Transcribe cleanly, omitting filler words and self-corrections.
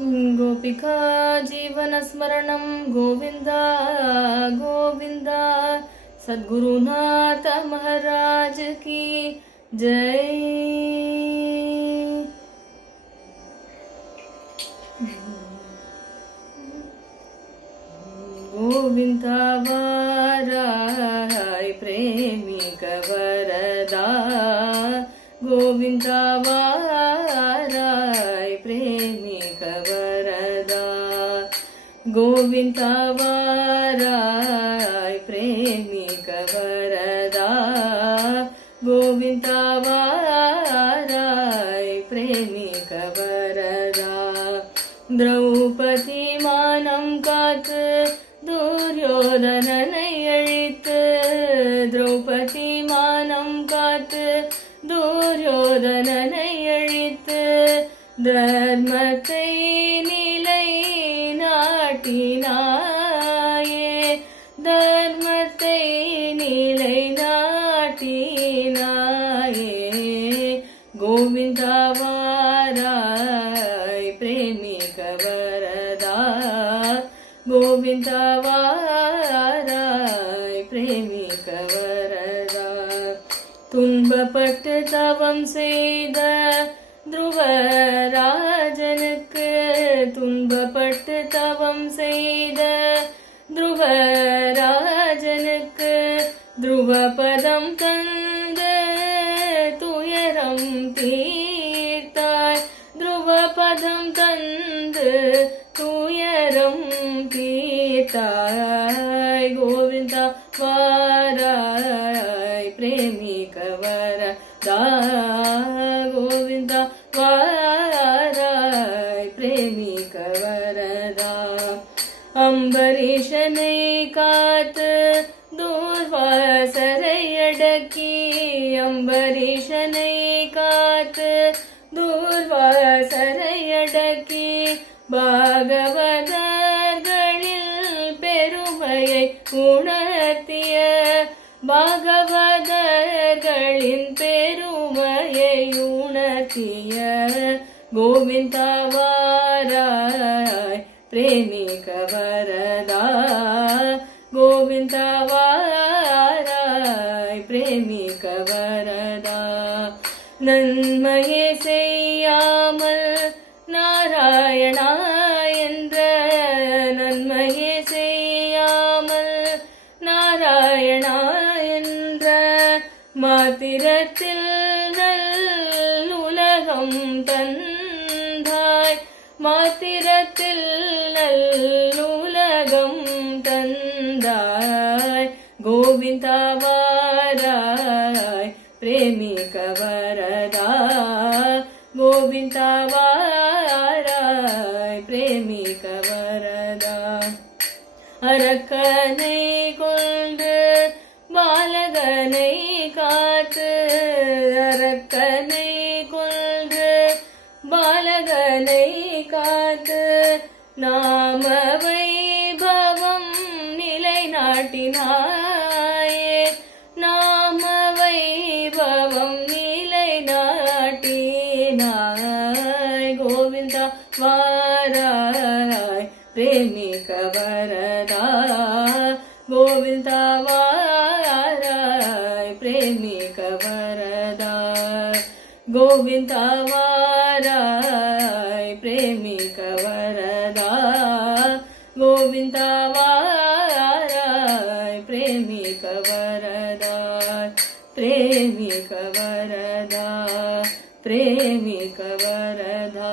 गोपिका जीवनस्मरणं गोविन्द गोविन्द। सद्गुरुनाथ महाराज की जय। गोविन्द वाराय प्रेमिक वरदा, गोविन्द वाराय प्रेमिक वरदा, गोविन्द वाराय प्रेमिक वरदा, गोविन्द वाराय प्रेमिक वरदा। द्रौपदी मानं काத்து दुर्योधनனை அழித்து, द्रौपदी माனம் காத்து दुर्योधनனை அழித்து, தர்மத்தை நிலை நாட்டினாயே, தர்மத்தை நிலை நாட்டினாயே। கோவிந்த வாராய் प्रेमिक वरदा, गोविन्द वाराय प्रेमिक वरदा। துன்பப்பட்டு தவம் செய்த துருவராஜனுக்கு, துன்பப்பட்டு தவம் செய்த துருவராஜனுக்கு, துருவபதம் தந்து துயரம் தீர்த்தாய், துருவபதம் தந்து துயரம் தீர்த்தாய்। கோவிந்த வாராய் प्रेमिक वरदा, गोविन्द वाराय प्रेमिक वरदा। अम्बरीशனை காத்து दूर्वासரை अडकी, अम्बरीशனை காத்து दूर्वासரை अडकी, பாகவதர்களில் பெருமையை உணர்த்திய, பாகவதர்களின் பெருமையை உணர்த்திய। கோவிந்த வாராய் प्रेमिक वरदा, गोविन्द वाराय प्रेमिक वरदा। நன்மையே செய்யாமல் நாராயணா என்ற, நன்மையே செய்யாமல் நாராயணா என்ற மாத்திரத்தில் நல்லுலகம் தந்தாய், மாத்திரத்தில் நல்லுலகம் தந்தாய்। கோவிந்த வாராய் प्रेमिक वरदा, गोविन्द वाराय प्रेमिक वरदा। அரக்கனை கொண்டு பாலகனை காத்து, அரக்கனை கொண்டு பாலகனை காத்து, நாம வைபவம் நிலைநாட்டினாயே, நாம வைபவம் நிலைநாட்டினாய்। கோவிந்த வாராய் प्रेमिक वरदा, गोविन्द वाराय प्रेमिक वरदा, गोविन्द वाराय प्रेमिक वरदा, गोविन्द वाराय प्रेमिक वरदा, प्रेमिक वरदा, प्रेमिक वरदा।